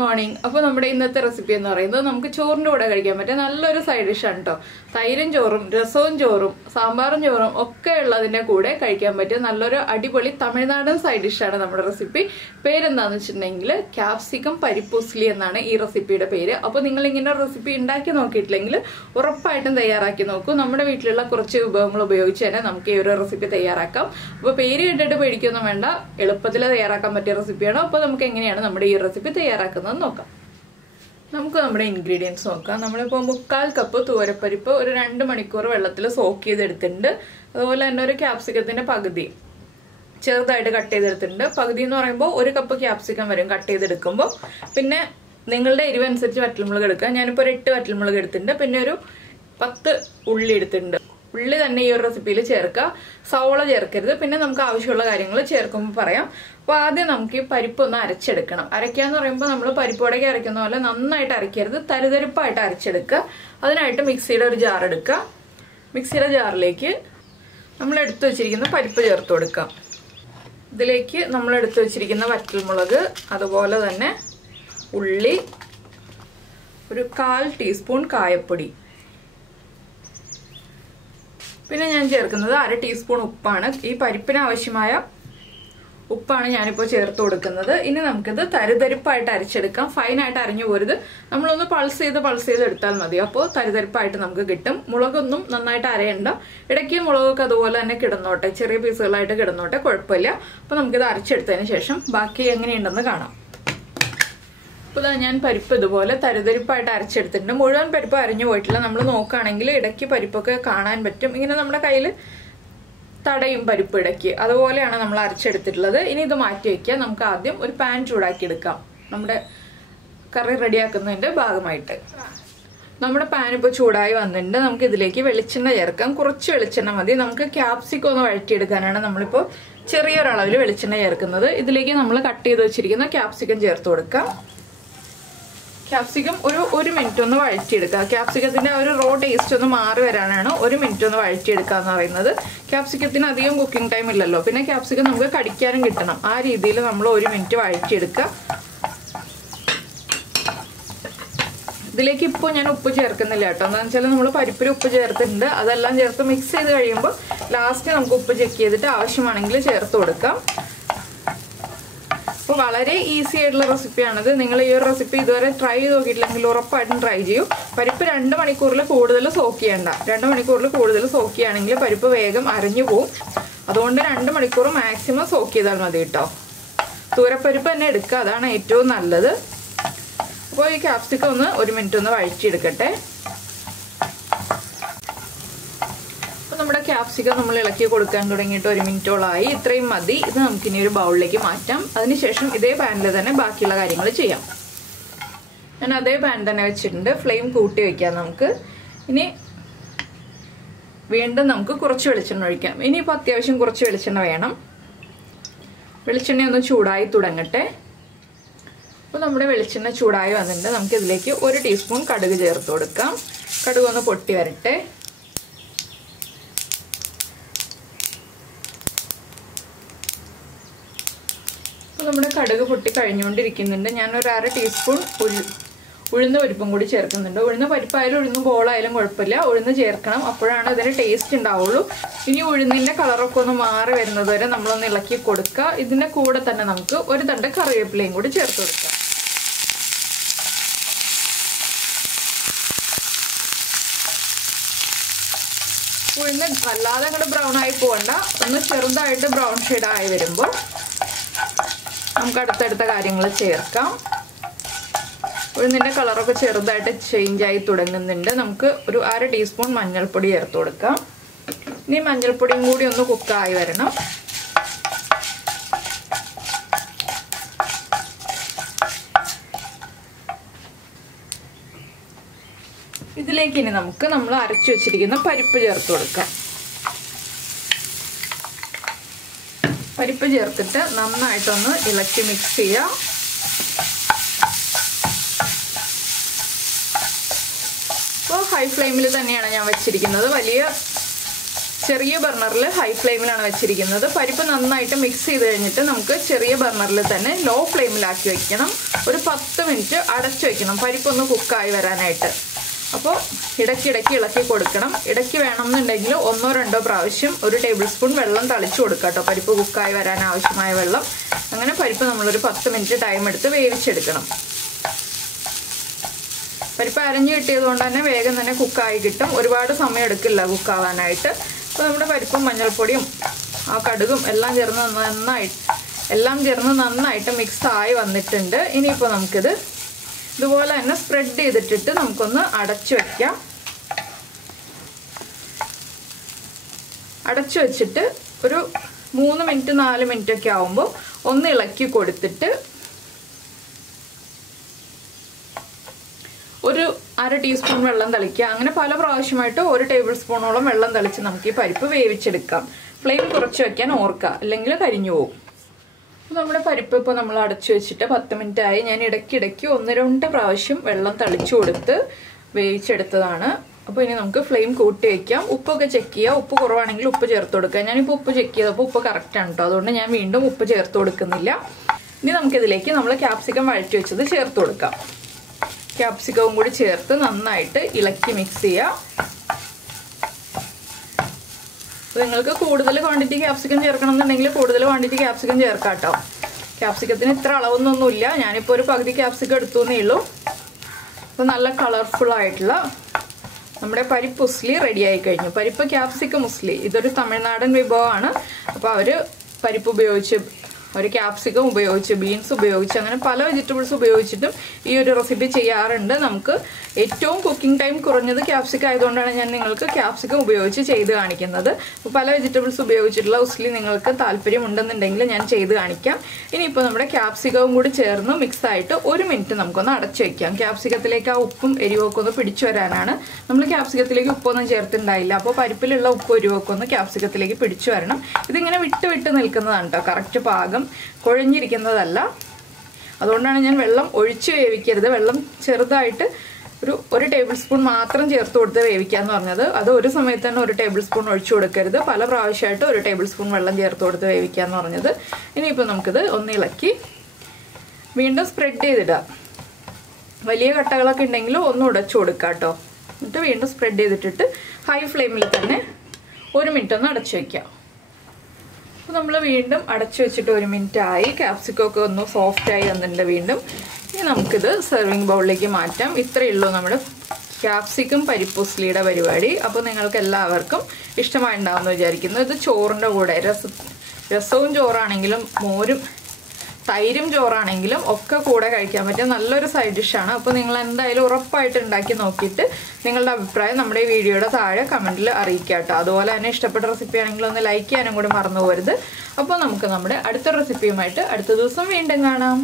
morning. അപ്പോൾ നമ്മുടെ ഇന്നത്തെ റെസിപ്പി എന്ന് പറയുന്നത് നമുക്ക് ചോറിന്റെ കൂടെ കഴിക്കാൻ പറ്റിയ നല്ലൊരു സൈഡ് ഡിഷ് ആണ് ട്ടോ. തൈരും ചോറും രസവും ചോറും സാമ്പാറും ചോറും ഒക്കെ ഉള്ളതിന്റെ കൂടെ കഴിക്കാൻ പറ്റിയ നല്ലൊരു അടിപൊളി തമിഴ്നാടൻ സൈഡ് ഡിഷ് ആണ് നമ്മുടെ റെസിപ്പി. പേരെന്താണെന്ന് വെച്ചിട്ടുണ്ടെങ്കിൽ ക്യാപ്സിക്കം പരിപ്പ് ഉസ്ലി എന്നാണ് ഈ റെസിപ്പിയുടെ പേര്. അപ്പോൾ നിങ്ങൾ ഇങ്ങനെ ഒരു റെസിപ്പി ഉണ്ടാക്കി നോക്കിയിട്ടില്ലെങ്കിൽ ഉറപ്പായിട്ടും തയ്യാറാക്കി നോക്കൂ. നമ്മുടെ വീട്ടിലുള്ള കുറച്ച് വിഭവങ്ങൾ ഉപയോഗിച്ച് തന്നെ നമുക്ക് ഈ ഒരു റെസിപ്പി തയ്യാറാക്കാം. അപ്പോൾ പേര് കേട്ടിട്ട് പേടിക്കൊന്നും വേണ്ട, എളുപ്പത്തിൽ തയ്യാറാക്കാൻ പറ്റിയ റെസിപ്പിയാണ്. അപ്പോൾ നമുക്ക് എങ്ങനെയാണ് നമ്മുടെ ഈ റെസിപ്പി തയ്യാറാക്കുന്നത് നോക്കാം. നമുക്ക് നമ്മുടെ ഇൻഗ്രീഡിയൻസ് നോക്കാം. നമ്മളിപ്പോൾ 3/4 കപ്പ് തൂവരപ്പരിപ്പ് ഒരു 2 മണിക്കൂർ വെള്ളത്തിൽ സോക്ക് ചെയ്തെടുത്തിട്ടുണ്ട്. അതുപോലെ തന്നെ ഒരു ക്യാപ്സിക്കത്തിന്റെ പകുതി ചെറുതായിട്ട് കട്ട് ചെയ്തെടുത്തിട്ടുണ്ട്. പകുതി എന്ന് പറയുമ്പോൾ 1 കപ്പ് ക്യാപ്സിക്കം വരും കട്ട് ചെയ്തെടുക്കുമ്പോൾ. പിന്നെ നിങ്ങളുടെ എരിവനുസരിച്ച് വറ്റൽമുളക് എടുക്കുക. ഞാനിപ്പോൾ ഒരു 8 വറ്റൽമുളക് എടുത്തിട്ടുണ്ട്. പിന്നെ ഒരു 10 ഉള്ളി എടുത്തിട്ടുണ്ട്. ഉള്ളി തന്നെ ഈ ഒരു റെസിപ്പിയിൽ ചേർക്കുക, സവോള ചേർക്കരുത്. പിന്നെ നമുക്ക് ആവശ്യമുള്ള കാര്യങ്ങൾ ചേർക്കുമ്പോൾ പറയാം. അപ്പോൾ ആദ്യം നമുക്ക് ഈ പരിപ്പ് ഒന്ന് അരച്ചെടുക്കണം. അരയ്ക്കാന്ന് പറയുമ്പോൾ നമ്മൾ പരിപ്പോടേക്ക് അരയ്ക്കുന്ന പോലെ നന്നായിട്ട് അരയ്ക്കരുത്, തരിതരിപ്പായിട്ട് അരച്ചെടുക്കുക. അതിനായിട്ട് മിക്സിയുടെ ഒരു ജാർ എടുക്കുക. മിക്സിയുടെ ജാറിലേക്ക് നമ്മൾ എടുത്തു വെച്ചിരിക്കുന്ന പരിപ്പ് ചേർത്ത് കൊടുക്കാം. ഇതിലേക്ക് നമ്മൾ എടുത്തു വെച്ചിരിക്കുന്ന വറ്റൽമുളക്, അതുപോലെ തന്നെ ഉള്ളി, ഒരു 1/4 ടീസ്പൂൺ കായപ്പൊടി, പിന്നെ ഞാൻ ചേർക്കുന്നത് 1/2 ടീസ്പൂൺ ഉപ്പാണ്. ഈ പരിപ്പിന് ആവശ്യമായ ഉപ്പാണ് ഞാനിപ്പോൾ ചേർത്ത് കൊടുക്കുന്നത്. ഇനി നമുക്കിത് തരിതരിപ്പായിട്ട് അരച്ചെടുക്കാം. ഫൈനായിട്ട് അരഞ്ഞു പോരുത്, നമ്മളൊന്ന് പൾസ് ചെയ്ത് എടുത്താൽ മതി. അപ്പോൾ തരിതരിപ്പായിട്ട് നമുക്ക് കിട്ടും. മുളകൊന്നും നന്നായിട്ട് അരയണ്ട, ഇടയ്ക്ക് മുളകൊക്കെ അതുപോലെ തന്നെ കിടന്നോട്ടെ, ചെറിയ പീസുകളായിട്ട് കിടന്നോട്ടെ, കുഴപ്പമില്ല. അപ്പോൾ നമുക്കിത് അരച്ചെടുത്തതിന് ശേഷം ബാക്കി എങ്ങനെയുണ്ടെന്ന് കാണാം. അപ്പോൾ ഞാൻ പരിപ്പ് ഇതുപോലെ തരിതരിപ്പായിട്ട് അരച്ചെടുത്തിട്ടുണ്ട്. മുഴുവൻ പരിപ്പ് അരഞ്ഞു പോയിട്ടില്ല. നമ്മൾ നോക്കുകയാണെങ്കിൽ ഇടയ്ക്ക് പരിപ്പൊക്കെ കാണാൻ പറ്റും. ഇങ്ങനെ നമ്മുടെ കയ്യിൽ തടയും പരിപ്പ് ഇടയ്ക്ക്, അതുപോലെയാണ് നമ്മൾ അരച്ചെടുത്തിട്ടുള്ളത്. ഇനി ഇത് മാറ്റി വയ്ക്കുക. നമുക്ക് ആദ്യം ഒരു പാൻ ചൂടാക്കി എടുക്കാം നമ്മുടെ കറി റെഡിയാക്കുന്നതിന്റെ ഭാഗമായിട്ട്. നമ്മുടെ പാൻ ഇപ്പോൾ ചൂടായി വന്നിട്ടുണ്ട്. നമുക്ക് ഇതിലേക്ക് വെളിച്ചെണ്ണ ചേർക്കാം. കുറച്ച് വെളിച്ചെണ്ണ മതി. നമുക്ക് ക്യാപ്സിക്കം ഒന്ന് വഴറ്റിയെടുക്കാനാണ് നമ്മളിപ്പോൾ ചെറിയൊരളവിൽ വെളിച്ചെണ്ണ ചേർക്കുന്നത്. ഇതിലേക്ക് നമ്മൾ കട്ട് ചെയ്ത് വെച്ചിരിക്കുന്ന ക്യാപ്സിക്കം ചേർത്ത് കൊടുക്കാം. ക്യാപ്സിക്കം ഒരു മിനിറ്റ് ഒന്ന് വഴറ്റിയെടുക്കുക. ക്യാപ്സിക്കത്തിന്റെ ഒരു റോ ടേസ്റ്റ് ഒന്ന് മാറി വരാനാണ് 1 മിനിറ്റ് ഒന്ന് വഴറ്റിയെടുക്കുക എന്ന് പറയുന്നത്. ക്യാപ്സിക്കത്തിന് അധികം കുക്കിംഗ് ടൈം ഇല്ലല്ലോ, പിന്നെ ക്യാപ്സിക്കം നമുക്ക് കടിക്കാനും കിട്ടണം. ആ രീതിയിൽ നമ്മൾ 1 മിനിറ്റ് വഴറ്റിയെടുക്കുക. ഇതിലേക്ക് ഇപ്പോൾ ഞാൻ ഉപ്പ് ചേർക്കുന്നില്ല കേട്ടോ. എന്താണെന്ന് വെച്ചാൽ നമ്മൾ പരിപ്പിൽ ഉപ്പ് ചേർത്തിട്ടുണ്ട്. അതെല്ലാം ചേർത്ത് മിക്സ് ചെയ്ത് കഴിയുമ്പോൾ ലാസ്റ്റ് നമുക്ക് ഉപ്പ് ചെക്ക് ചെയ്തിട്ട് ആവശ്യമാണെങ്കിൽ ചേർത്ത് കൊടുക്കാം. അപ്പോൾ വളരെ ഈസി ആയിട്ടുള്ള റെസിപ്പിയാണിത്. നിങ്ങൾ ഈ ഒരു റെസിപ്പി ഇതുവരെ ട്രൈ ചെയ്ത് നോക്കിയിട്ടില്ലെങ്കിൽ ഉറപ്പായിട്ടും ട്രൈ ചെയ്യൂ. പരിപ്പ് 2 മണിക്കൂറിൽ കൂടുതൽ സോക്ക് ചെയ്യണ്ട. 2 മണിക്കൂറിൽ കൂടുതൽ സോക്ക് ചെയ്യുകയാണെങ്കിൽ പരിപ്പ് വേഗം അരഞ്ഞു പോവും. അതുകൊണ്ട് 2 മണിക്കൂർ മാക്സിമം സോക്ക് ചെയ്താൽ മതി കേട്ടോ. തൂരപ്പരിപ്പ് തന്നെ എടുക്കുക, അതാണ് ഏറ്റവും നല്ലത്. അപ്പോൾ ഈ ക്യാപ്സിക്കം ഒന്ന് 1 മിനിറ്റ് ഒന്ന് വഴറ്റിയെടുക്കട്ടെ. നമ്മുടെ ക്യാപ്സിക്കം നമ്മൾ ഇളക്കി കൊടുക്കാൻ തുടങ്ങിയിട്ട് 1 മിനിറ്റോളായി. ഇത്രയും മതി. ഇത് നമുക്കിനി ഒരു ബൗളിലേക്ക് മാറ്റാം. അതിനുശേഷം ഇതേ പാനിൽ തന്നെ ബാക്കിയുള്ള കാര്യങ്ങൾ ചെയ്യാം. ഞാൻ അതേ പാൻ തന്നെ വെച്ചിട്ടുണ്ട്. ഫ്ലെയിം കൂട്ടി വെക്കാം നമുക്ക്. ഇനി വീണ്ടും നമുക്ക് കുറച്ച് വെളിച്ചെണ്ണ ഒഴിക്കാം. ഇനിയിപ്പോൾ അത്യാവശ്യം കുറച്ച് വെളിച്ചെണ്ണ വേണം. വെളിച്ചെണ്ണ ഒന്ന് ചൂടായി തുടങ്ങട്ടെ. അപ്പോൾ നമ്മുടെ വെളിച്ചെണ്ണ ചൂടായി വന്നിട്ടുണ്ട്. നമുക്കിതിലേക്ക് 1 ടീസ്പൂൺ കടുക് ചേർത്ത് കൊടുക്കാം. കടുക് ഒന്ന് പൊട്ടി വരട്ടെ. നമ്മുടെ കടുക് പൊട്ടി കഴിഞ്ഞുകൊണ്ടിരിക്കുന്നുണ്ട്. ഞാനൊരു 1/2 ടീസ്പൂൺ ഉഴുന്ന് പരിപ്പും കൂടി ചേർക്കുന്നുണ്ട്. ഉഴുന്ന് പരിപ്പായാലും ഉഴുന്ന് ബോളായാലും കുഴപ്പമില്ല, ഉഴുന്ന് ചേർക്കണം. അപ്പോഴാണ് ഇതിന് ടേസ്റ്റ് ഉണ്ടാവുള്ളൂ. ഇനി ഉഴുന്നിൻ്റെ കളറൊക്കെ ഒന്ന് മാറി വരുന്നത് വരെ നമ്മളൊന്ന് ഇളക്കി കൊടുക്കുക. ഇതിൻ്റെ കൂടെ തന്നെ നമുക്ക് ഒരു തണ്ട് കറിവേപ്പിലയും കൂടി ചേർത്ത് കൊടുക്കാം. ഉഴുന്ന് വല്ലാതെ അങ്ങോട്ട് ബ്രൗൺ ആയി പോകണ്ട. ഒന്ന് ചെറുതായിട്ട് ബ്രൗൺ ഷെയ്ഡായി വരുമ്പോൾ നമുക്ക് അടുത്തടുത്ത കാര്യങ്ങൾ ചേർക്കാം. ഉഴുന്നിൻ്റെ കളറൊക്കെ ചെറുതായിട്ട് ചേഞ്ചായി തുടങ്ങുന്നുണ്ട്. നമുക്ക് ഒരു 1/2 ടീസ്പൂൺ മഞ്ഞൾപ്പൊടി ചേർത്ത് കൊടുക്കാം. ഇനി മഞ്ഞൾപ്പൊടിയും കൂടി ഒന്ന് കുക്കായി വരണം. ഇതിലേക്ക് ഇനി നമുക്ക് നമ്മൾ അരച്ചു വെച്ചിരിക്കുന്ന പരിപ്പ് ചേർത്ത് കൊടുക്കാം. പരിപ്പ് ചേർത്തിട്ട് നന്നായിട്ടൊന്ന് ഇളക്കി മിക്സ് ചെയ്യാം. ഇപ്പോൾ ഹൈ ഫ്ലെയിമിൽ തന്നെയാണ് ഞാൻ വെച്ചിരിക്കുന്നത്. വലിയ ചെറിയ ബർണറിൽ ഹൈ ഫ്ലെയിമിലാണ് വെച്ചിരിക്കുന്നത്. പരിപ്പ് നന്നായിട്ട് മിക്സ് ചെയ്ത് കഴിഞ്ഞിട്ട് നമുക്ക് ചെറിയ ബർണറിൽ തന്നെ ലോ ഫ്ലെയിമിലാക്കി വെക്കണം. ഒരു 10 മിനിറ്റ് അടച്ചു വെക്കണം പരിപ്പൊന്ന് കുക്കായി വരാനായിട്ട്. അപ്പോൾ ഇടയ്ക്കിടയ്ക്ക് ഇളക്കി കൊടുക്കണം. ഇടയ്ക്ക് വേണമെന്നുണ്ടെങ്കിൽ 1-2 പ്രാവശ്യം 1 ടേബിൾ സ്പൂൺ വെള്ളം തളിച്ചു കൊടുക്കുക കേട്ടോ, പരിപ്പ് കുക്കായി വരാൻ ആവശ്യമായ വെള്ളം. അങ്ങനെ പരിപ്പ് നമ്മളൊരു 10 മിനിറ്റ് ടൈം എടുത്ത് വേവിച്ചെടുക്കണം. പരിപ്പ് അരഞ്ഞു കിട്ടിയതുകൊണ്ട് തന്നെ വേഗം തന്നെ കുക്കായി കിട്ടും, ഒരുപാട് സമയം എടുക്കില്ല കുക്കാവാനായിട്ട്. അപ്പോൾ നമ്മുടെ പരിപ്പും മഞ്ഞൾപ്പൊടിയും ആ കടുകും എല്ലാം ചേർന്ന് നന്നായിട്ട് മിക്സായി വന്നിട്ടുണ്ട്. ഇനിയിപ്പോൾ നമുക്കിത് ഇതുപോലെ തന്നെ സ്പ്രെഡ് ചെയ്തിട്ടിട്ട് നമുക്കൊന്ന് അടച്ചു വയ്ക്കാം. അടച്ചു വെച്ചിട്ട് ഒരു 3 മിനിറ്റ് 4 മിനിറ്റ് ഒക്കെ ആവുമ്പോൾ ഒന്ന് ഇളക്കി കൊടുത്തിട്ട് ഒരു 1/2 ടീസ്പൂൺ വെള്ളം തളിക്കുക. അങ്ങനെ പല പ്രാവശ്യമായിട്ട് 1 ടേബിൾ സ്പൂണോളം വെള്ളം തളിച്ച് നമുക്ക് ഈ പരിപ്പ് വേവിച്ചെടുക്കാം. ഫ്ലെയിം കുറച്ച് വെക്കാൻ ഓർക്കുക, അല്ലെങ്കിൽ കരിഞ്ഞു പോകും. നമ്മുടെ പരിപ്പ് ഇപ്പോൾ നമ്മൾ അടച്ചു വെച്ചിട്ട് 10 മിനിറ്റ് ആയി. ഞാൻ ഇടയ്ക്കിടയ്ക്ക് 1-2 പ്രാവശ്യം വെള്ളം തളിച്ചു കൊടുത്ത് വേവിച്ചെടുത്തതാണ്. അപ്പോൾ ഇനി നമുക്ക് ഫ്ലെയിം കൂട്ടി വയ്ക്കാം. ഉപ്പൊക്കെ ചെക്ക് ചെയ്യുക. ഉപ്പ് കുറവാണെങ്കിൽ ഉപ്പ് ചേർത്ത് കൊടുക്കുക. ഞാനിപ്പോൾ ഉപ്പ് ചെക്ക് ചെയ്തപ്പോൾ ഉപ്പ് കറക്റ്റാണ് കേട്ടോ, അതുകൊണ്ട് ഞാൻ വീണ്ടും ഉപ്പ് ചേർത്ത് കൊടുക്കുന്നില്ല. ഇനി നമുക്കിതിലേക്ക് നമ്മൾ ക്യാപ്സിക്കം വഴറ്റി വെച്ചത് ചേർത്ത് കൊടുക്കാം. ക്യാപ്സിക്കവും കൂടി ചേർത്ത് നന്നായിട്ട് ഇളക്കി മിക്സ് ചെയ്യുക. നിങ്ങൾക്ക് കൂടുതൽ ക്വാണ്ടിറ്റി ക്യാപ്സിക്കം ചേർക്കണം എന്നുണ്ടെങ്കിൽ കൂടുതൽ ക്വാണ്ടിറ്റി ക്യാപ്സിക്കം ചേർക്കാം കേട്ടോ. ക്യാപ്സിക്കത്തിന് ഇത്ര അളവൊന്നുമില്ല, ഞാനിപ്പോൾ ഒരു പകുതി ക്യാപ്സിക്കം എടുത്തു എന്നേ ഉള്ളൂ. അപ്പോൾ നല്ല കളർഫുൾ ആയിട്ടുള്ള നമ്മുടെ പരിപ്പ് ഉസ്ലി റെഡി ആയി കഴിഞ്ഞു. പരിപ്പ് ക്യാപ്സിക്കം ഉസ്ലി ഇതൊരു തമിഴ്നാടൻ വിഭവമാണ്. അപ്പോൾ അവർ പരിപ്പ് ഉപയോഗിച്ച്, അവർ ക്യാപ്സിക്കം ഉപയോഗിച്ച്, ബീൻസ് ഉപയോഗിച്ച്, അങ്ങനെ പല വെജിറ്റബിൾസ് ഉപയോഗിച്ചിട്ടും ഈ ഒരു റെസിപ്പി ചെയ്യാറുണ്ട്. നമുക്ക് ഏറ്റവും കുക്കിംഗ് ടൈം കുറഞ്ഞത് ക്യാപ്സിക്കം ആയതുകൊണ്ടാണ് ഞാൻ നിങ്ങൾക്ക് ക്യാപ്സിക്കം ഉപയോഗിച്ച് ചെയ്ത് കാണിക്കുന്നത്. അപ്പോൾ പല വെജിറ്റബിൾസ് ഉപയോഗിച്ചിട്ടുള്ള ഉസ്ലി നിങ്ങൾക്ക് താല്പര്യം ഉണ്ടെന്നുണ്ടെങ്കിൽ ഞാൻ ചെയ്ത് കാണിക്കാം. ഇനിയിപ്പോൾ നമ്മുടെ ക്യാപ്സിക്കവും കൂടി ചേർന്ന് മിക്സ് ആയിട്ട് 1 മിനിറ്റ് നമുക്കൊന്ന് അടച്ചു വയ്ക്കാം. ക്യാപ്സിക്കത്തിലേക്ക് ആ ഉപ്പും എരിവൊക്കെ ഒന്ന് പിടിച്ചു വരാനാണ്. നമ്മൾ ക്യാപ്സിക്കത്തിലേക്ക് ഉപ്പൊന്നും ചേർത്തിട്ടുണ്ടായില്ല, അപ്പോൾ പരിപ്പിലുള്ള ഉപ്പ് എരിവൊക്കെ ഒന്ന് ക്യാപ്സിക്കത്തിലേക്ക് പിടിച്ചു വരണം. ഇതിങ്ങനെ വിട്ട് നിൽക്കുന്നതാണ് കേട്ടോ, കറക്റ്റ് പാകം, കുഴഞ്ഞിരിക്കുന്നതല്ല. അതുകൊണ്ടാണ് ഞാൻ വെള്ളം ഒഴിച്ച് വേവിക്കരുത്, വെള്ളം ചെറുതായിട്ട് ഒരു ടേബിൾ സ്പൂൺ മാത്രം ചേർത്ത് കൊടുത്ത് വേവിക്കാന്ന് പറഞ്ഞത്. അത് ഒരു സമയത്ത് തന്നെ 1 ടേബിൾ സ്പൂൺ ഒഴിച്ചു കൊടുക്കരുത്, പല പ്രാവശ്യമായിട്ട് 1 ടേബിൾ സ്പൂൺ വെള്ളം ചേർത്ത് കൊടുത്ത് വേവിക്കാന്ന് പറഞ്ഞത്. ഇനിയിപ്പോൾ നമുക്കിത് ഒന്ന് ഇളക്കി വീണ്ടും സ്പ്രെഡ് ചെയ്തിടുക. വലിയ കട്ടകളൊക്കെ ഉണ്ടെങ്കിൽ ഒന്ന് ഉടച്ചു കൊടുക്കുക കേട്ടോ. എന്നിട്ട് വീണ്ടും സ്പ്രെഡ് ചെയ്തിട്ടിട്ട് ഹൈ ഫ്ലെയിമിൽ തന്നെ 1 മിനിറ്റ് ഒന്ന് അടച്ചു വയ്ക്കാം. അപ്പോൾ നമ്മൾ വീണ്ടും അടച്ചു വെച്ചിട്ട് 1 മിനിറ്റ് ആയി. ക്യാപ്സിക്കമൊക്കെ ഒന്ന് സോഫ്റ്റ് ആയി വന്നിട്ടുണ്ട് വീണ്ടും. ഇനി നമുക്കിത് സെർവിങ് ബൗളിലേക്ക് മാറ്റാം. ഇത്രയേ ഉള്ളൂ നമ്മുടെ ക്യാപ്സിക്കം പരിപ്പ് ഉസ്ലിയുടെ പരിപാടി. അപ്പോൾ നിങ്ങൾക്ക് എല്ലാവർക്കും ഇഷ്ടമായിട്ടുണ്ടാവുമെന്ന് വിചാരിക്കുന്നു. ഇത് ചോറിൻ്റെ കൂടെ രസവും ചോറാണെങ്കിലും മോരും തൈരും ചോറാണെങ്കിലും ഒക്കെ കൂടെ കഴിക്കാൻ പറ്റിയ നല്ലൊരു സൈഡ് ഡിഷാണ്. അപ്പോൾ നിങ്ങൾ എന്തായാലും ഉറപ്പായിട്ട് ഉണ്ടാക്കി നോക്കിയിട്ട് നിങ്ങളുടെ അഭിപ്രായം നമ്മുടെ ഈ വീഡിയോയുടെ താഴെ കമൻറ്റിൽ അറിയിക്കുക കേട്ടോ. അതുപോലെ തന്നെ ഇഷ്ടപ്പെട്ട റെസിപ്പി ആണെങ്കിൽ ഒന്ന് ലൈക്ക് ചെയ്യാനും കൂടി മറന്നു പോകരുത്. അപ്പോൾ നമുക്ക് നമ്മുടെ അടുത്ത റെസിപ്പിയുമായിട്ട് അടുത്ത ദിവസം വീണ്ടും കാണാം.